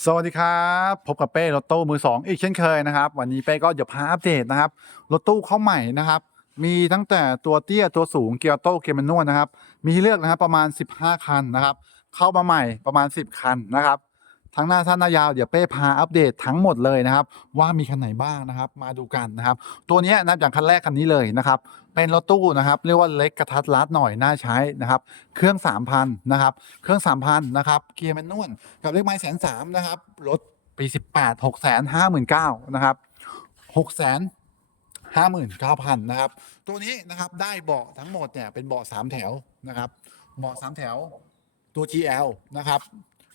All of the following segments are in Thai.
สวัสดีครับ พบกับเป้รถตู้มือสองอีกเช่นเคยนะครับ วันนี้เป้ก็จะพาอัปเดตนะครับรถตู้เข้าใหม่นะครับ มีตั้งแต่ตัวเตี้ยตัวสูงเกียร์โต้เกียร์มันนวลนะครับ มีให้เลือกนะครับประมาณ 15 คันนะครับ เข้ามาใหม่ประมาณ 10 คันนะครับ ทั้งหน้าสั้นหน้ายาวเดี๋ยวเป้พาอัปเดตทั้งหมดเลยนะครับ ว่ามีคันไหนบ้างนะครับ มาดูกันนะครับ ตัวนี้นะอย่างคันแรกคันนี้เลยนะครับ เป็นรถตู้นะครับ เรียกว่าเล็กกระทัดรัดหน่อยน่าใช้นะครับ เครื่อง 3,000นะครับเครื่อง 3,000นะครับเกียร์แมนนวลกับเลขไม้แสนสามนะครับรถปี18 6 5 9 0 0 0นะครับ6 5 9 0 0 0นะครับ ตัวนี้นะครับได้เบาะทั้งหมดเนี่ยเป็นเบาะ3แถวนะครับเบาะ3แถวตัว GL นะครับ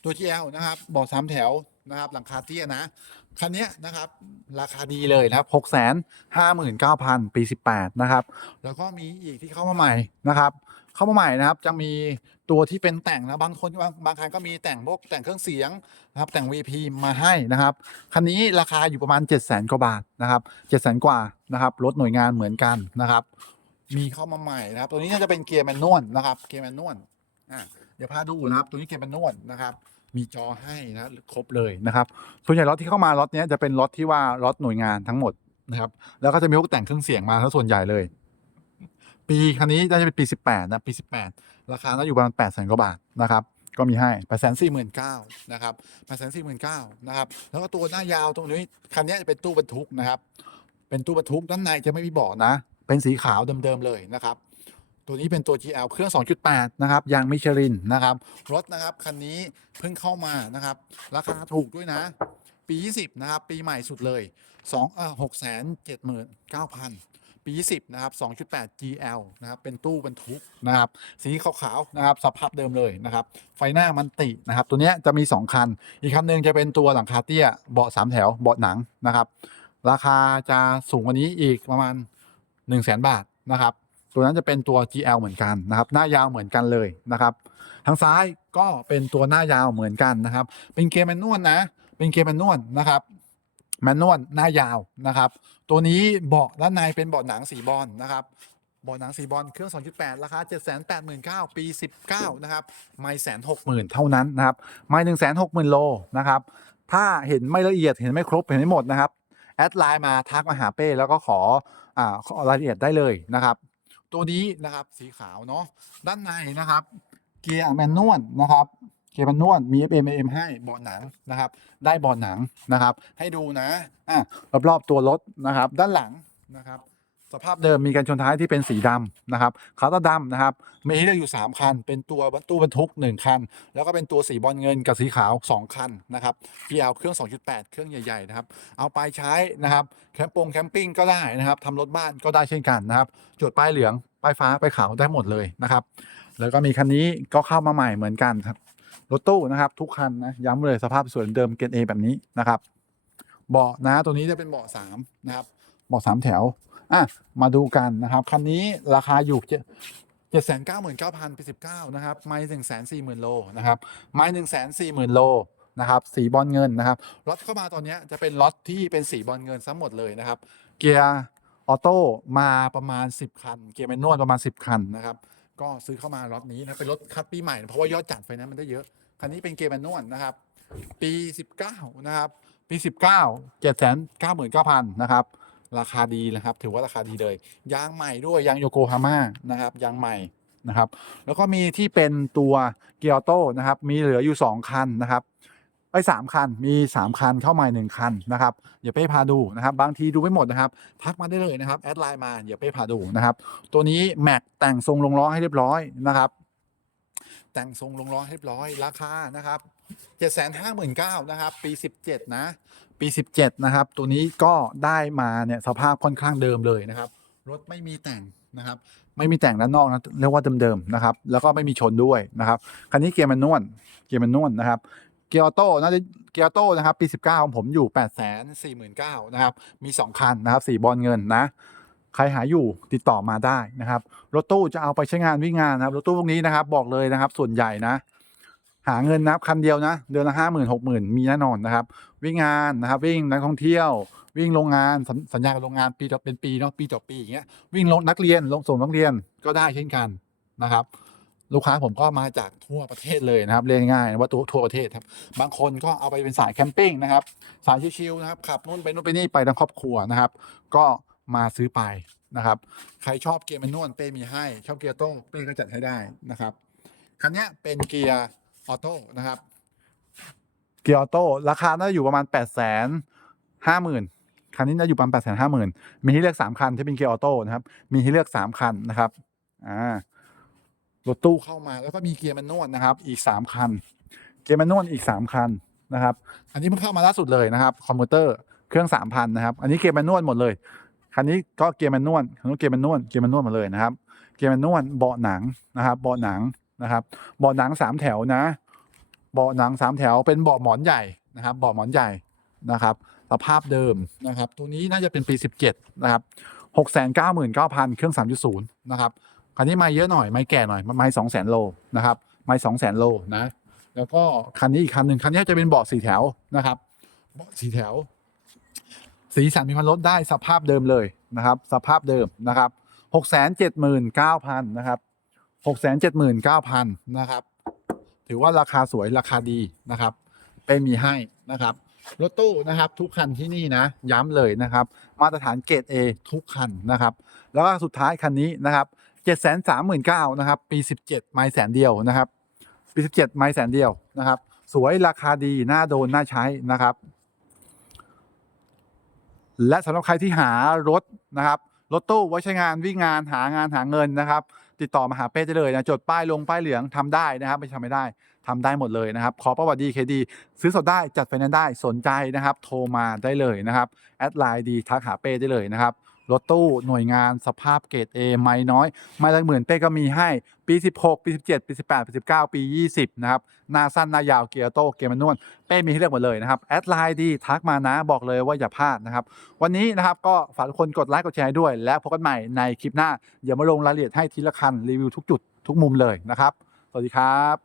ตัว GL นะครับเบาะ3แถวนะครับหลังคาเตี้ยนะคันนี้นะครับราคาดีเลยนะครับ6 5 9 0 0 0ปี18นะครับ แล้วก็มีอีกที่เข้ามาใหม่นะครับ เข้ามาใหม่นะครับจะมีตัวที่เป็นแต่งนะบางคนบางบางคันก็มีแต่งพวกแต่งเครื่องเสียงนะครับแต่ง VP มาให้นะครับคันนี้ราคาอยู่ประมาณ 7 0 0 0 0 0กว่าบาทนะครับ7 0 0 0 0กว่านะครับรถหน่วยงานเหมือนกันนะครับ มีเข้ามาใหม่นะครับ ตัวนี้น่าจะเป็นเกียร์แมนนวลนะครับเกียร์แมนนวลอะเดี๋ยวพาดูนะครับตัวนี้เกียร์แมนนวลนะครับ มีจอให้นะครบเลยนะครับส่วนใหญ่รถที่เข้ามาล็อตนี้จะเป็นรถที่ว่ารถหน่วยงานทั้งหมดนะครับ แล้วก็จะมีพวกแต่งเครื่องเสียงมาทั้งส่วนใหญ่เลย ปีคันนี้น่าจะเป็นปี 18 นะปี 18 ราคาน่าอยู่ประมาณ8แสนกว่าบาทนะครับก็มีให้8 4 9 0 0 0นเก้านะครับ8 4 9 0 0 0นะครับ แล้วก็ตัวหน้ายาวตรงนี้ คันนี้จะเป็นตู้บรรทุกนะครับ เป็นตู้บรรทุกด้านในจะไม่มีเบาะนะ เป็นสีขาวเดิมๆเลยนะครับ ตัวนี้เป็นตัว GL เครื่อง 2.8 นะครับ ยางมิชลินนะครับ รถนะครับ คันนี้เพิ่งเข้ามานะครับ ราคาถูกด้วยนะ ปี 20 นะครับ ปีใหม่สุดเลย2เอ่อ679,000 ปี 20 นะครับ 2.8 GL นะครับ เป็นตู้บรรทุกนะครับ สีขาวๆ นะครับ สภาพเดิมเลยนะครับ ไฟหน้ามันตินะครับ ตัวเนี้ยจะมี 2 คัน อีกคันหนึ่งจะเป็นตัวหลังคาเตี้ย เบาะ3แถว เบาะหนังนะครับ ราคาจะสูงกว่านี้อีกประมาณ 1 0 0 0 0แบาทนะครับ ตัวนั้นจะเป็นตัว GL เหมือนกันนะครับหน้ายาวเหมือนกันเลยนะครับ ทางซ้ายก็เป็นตัวหน้ายาวเหมือนกันนะครับ เป็นเกียร์แมนนวลนะ เป็นเกียร์แมนนวลนะครับแมนนวลหน้ายาวนะครับ ตัวนี้เบาะด้านในเป็นเบาะหนังสีบอลนะครับเบาะหนังสีบอลเครื่อง 2.8 ราคา 789,000 ปี 19 นะครับ ไม่แสนหกหมื่นเท่านั้นนะครับ ไม่หนึ่งแสนหกหมื่นโลนะครับ ถ้าเห็นไม่ละเอียดเห็นไม่ครบเห็นไม่หมดนะครับ แอดไลน์มาทักมาหาเป้แล้วก็ขออ่าขอรายละเอียดได้เลยนะครับ ตัวนี้นะครับสีขาวเนาะด้านในนะครับ เกียร์แมนนวลนะครับเกียร์แมนนวลมี FM AM ให้เบาะหนังนะครับ ได้เบาะหนังนะครับ ให้ดูนะอะรอบๆตัวรถนะครับ ด้านหลังนะครับ สภาพเดิมมีการชนท้ายที่เป็นสีดำนะครับขาวตาดำนะครับมีให้เลือกอยู่ 3 คัน เป็นตัวตู้บรรทุก 1 คัน แล้วก็เป็นตัวสีบอลเงินกับสีขาว 2 คันนะครับ GL เครื่อง 2.8 เครื่องใหญ่ๆนะครับเอาไปใช้นะครับแคมปงแคมปิ้งก็ได้นะครับทำรถบ้านก็ได้เช่นกันนะครับจุดป้ายเหลืองป้ายฟ้าป้ายขาวได้หมดเลยนะครับแล้วก็มีคันนี้ก็เข้ามาใหม่เหมือนกันครับรถตู้นะครับทุกคันนะย้ำเลยสภาพสวยเดิมเกรดเอแบบนี้นะครับเบาะนะตัวนี้จะเป็นเบาะสามนะครับ บาะสามแถวอะมาดูกันนะครับ คันนี้ราคาอยู่เจ็ดแสนเก้าหมื่นเก้าพันปีสิบเก้านะครับ ไม่หนึ่งแสนสี่หมื่นโลนะครับไม่หนึ่งแสนสี่หมื่นโลนะครับ สีบอลเงินนะครับรถเข้ามาตอนนี้จะเป็นรถที่เป็นสีบอลเงินทั้งหมดเลยนะครับ เกียร์ออโต้มาประมาณ 10 คัน เกียร์แมนนวลประมาณ 10 คันนะครับ ก็ซื้อเข้ามา รถนี้นะเป็นรถคัดปีใหม่ เพราะว่ายอดจัดไฟนนซ์มันได้เยอะ คันนี้เป็นเกียร์แมนนวลนะครับ ปี 19 นะครับ ปี 19 7 9 9 0 0 0นะครับ ราคาดีนะครับ ถือว่าราคาดีเลย ยางใหม่ด้วยยางโยโกฮาม่านะครับยางใหม่นะครับ แล้วก็มีที่เป็นตัวเกียร์โต้นะครับ มีเหลืออยู่ 2 คันนะครับไอ้สามคันมี 3 คันเข้ามาหนึ่งคันนะครับเดี๋ยวเป้พาดูนะครับ บางทีดูไม่หมดนะครับ ทักมาได้เลยนะครับแอดไลน์มาเดี๋ยวเป้พาดูนะครับ ตัวนี้แม็กแต่งทรงลงล้อให้เรียบร้อยนะครับ แต่งทรงลงล้อให้เรียบร้อยราคานะครับ เจ็ดแสนห้าหมื่นเก้านะครับ ปีสิบเจ็ดนะ ปีสิบเจ็ดนะครับ ตัวนี้ก็ได้มาเนี่ยสภาพค่อนข้างเดิมเลยนะครับ รถไม่มีแต่งนะครับ ไม่มีแต่งด้านนอกนะเรียกว่าเดิมๆนะครับ แล้วก็ไม่มีชนด้วยนะครับคันนี้เกียร์มันนวลเกียร์มันนวลนะครับเกียร์ออโต้น่าจะเกียร์ออโต้นะครับ ปี 19 ของผมอยู่ 8 4 9 0 0 0นะครับ มี 2 คันนะครับสีบอลเงินนะ ใครหาอยู่ติดต่อมาได้นะครับ รถตู้จะเอาไปใช้งานวิ่งงานนะครับ รถตู้พวกนี้นะครับ บอกเลยนะครับ ส่วนใหญ่นะ หาเงินนะครับคันเดียวนะ เดือนละห้าหมื่นหกหมื่นมีแน่นอนนะครับ วิ่งงานนะครับ วิ่งนักท่องเที่ยววิ่งโรงงานสัญสัญญากับโรงงานปีต่อเป็นปีเนาะปีต่อปีอย่างเงี้ยวิ่งลงนักเรียนลงส่งนักเรียนก็ได้เช่นกันนะครับ ลูกค้าผมก็มาจากทั่วประเทศเลยนะครับเรียกง่ายๆว่าตัวทั่วประเทศครับ บางคนก็เอาไปเป็นสายแคมปิ้งนะครับ สายชิลๆนะครับขับนู่นไปนู่นไปนี่ไปทั้งครอบครัวนะครับ ก็มาซื้อไปนะครับ ใครชอบเกียร์แมนนวลเป้มีให้ ชอบเกียร์โต้เป้ก็จัดให้ได้นะครับคันนี้เป็นเกียร์ ออโต้นะครับเกียร์ออโต้ราคาน่าจะอยู่ประมาณ8ปดแสนห้าหมื่นคันนี้น่าจะอยู่ประมาณแปดแสนห้าหมื่นมีให้เลือกสามคันที่เป็นเกียร์ออโต้นะครับ มีให้เลือกสามคันนะครับอ่ารถตู้เข้ามาแล้วก็มีเกียร์แมนนวลนะครับ อีกสามคัน เกียร์แมนนวลอีกสามคันนะครับ อันนี้เพิ่งเข้ามาล่าสุดเลยนะครับ คอมพิวเตอร์เครื่องสามพันนะครับ อันนี้เกียร์แมนนวลหมดเลย คันนี้ก็เกียร์แมนนวลคันนู้นเกียร์แมนนวลเกียร์แมนนวลหมดเลยนะครับ เกียร์แมนนวลเบาะหนังนะครับ เบาะหนัง นะครับเบาะหนังสามแถวนะเบาะหนังสามแถวเป็นเบาะหมอนใหญ่นะครับเบาะหมอนใหญ่นะครับ สภาพเดิมนะครับ ตัวนี้น่าจะเป็นปี 17 นะครับ 699,000 เครื่อง 3.0 นะครับ คันนี้ไม่เยอะหน่อยไม่แก่หน่อยไม่2 0 0 0 0 0โลนะครับไม่2 0 0 0 0 โลนะ แล้วก็คันนี้อีกคันหนึ่งคันนี้จะเป็นเบาะสีแถวนะครับเบาะสีแถว สีสันมีพันลดได้สภาพเดิมเลยนะครับ สภาพเดิมนะครับ 679,000 นะครับ 679,000 นะครับ ถือว่าราคาสวยราคาดีนะครับ เป็นมีให้นะครับ รถตู้นะครับทุกคันที่นี่นะ ย้ำเลยนะครับ มาตรฐานเกรด A ทุกคันนะครับ แล้วก็สุดท้ายคันนี้นะครับ739,000นะครับ ปี 17 ไม้แสนเดียวนะครับ ปี 17 ไม้แสนเดียวนะครับ สวยราคาดีน่าโดนน่าใช้นะครับ และสำหรับใครที่หารถนะครับรถตู้ไว้ใช้งานวิ่งงานหางานหาเงินนะครับ ติดต่อมาหาเป้ได้เลยนะจดป้ายลงป้ายเหลืองทำได้นะครับไม่ทำไม่ได้ทำได้หมดเลยนะครับ ขอประวัติดีเคดีซื้อสดได้จัดไฟแนนซ์ได้สนใจนะครับ โทรมาได้เลยนะครับแอดไลน์ดีทักหาเป้ได้เลยนะครับ รถตู้หน่วยงานสภาพเกรด A ไม่น้อย ไม่ละหมื่นเป้ก็มีให้ปี 16 ปี 17 ปี 18 ปี 19 ปี 20 นะครับ หน้าสั้น หน้ายาวเกียร์โต้เกียร์แมนนวลเป้มีให้เลือกหมดเลยนะครับ แอดไลน์ดีทักมานะบอกเลยว่าอย่าพลาดนะครับ วันนี้นะครับก็ฝากทุกคนกดไลค์กดแชร์ด้วย และพบกันใหม่ในคลิปหน้าเดี๋ยวมาลงรายละเอียดให้ทีละคันรีวิวทุกจุดทุกมุมเลยนะครับ สวัสดีครับ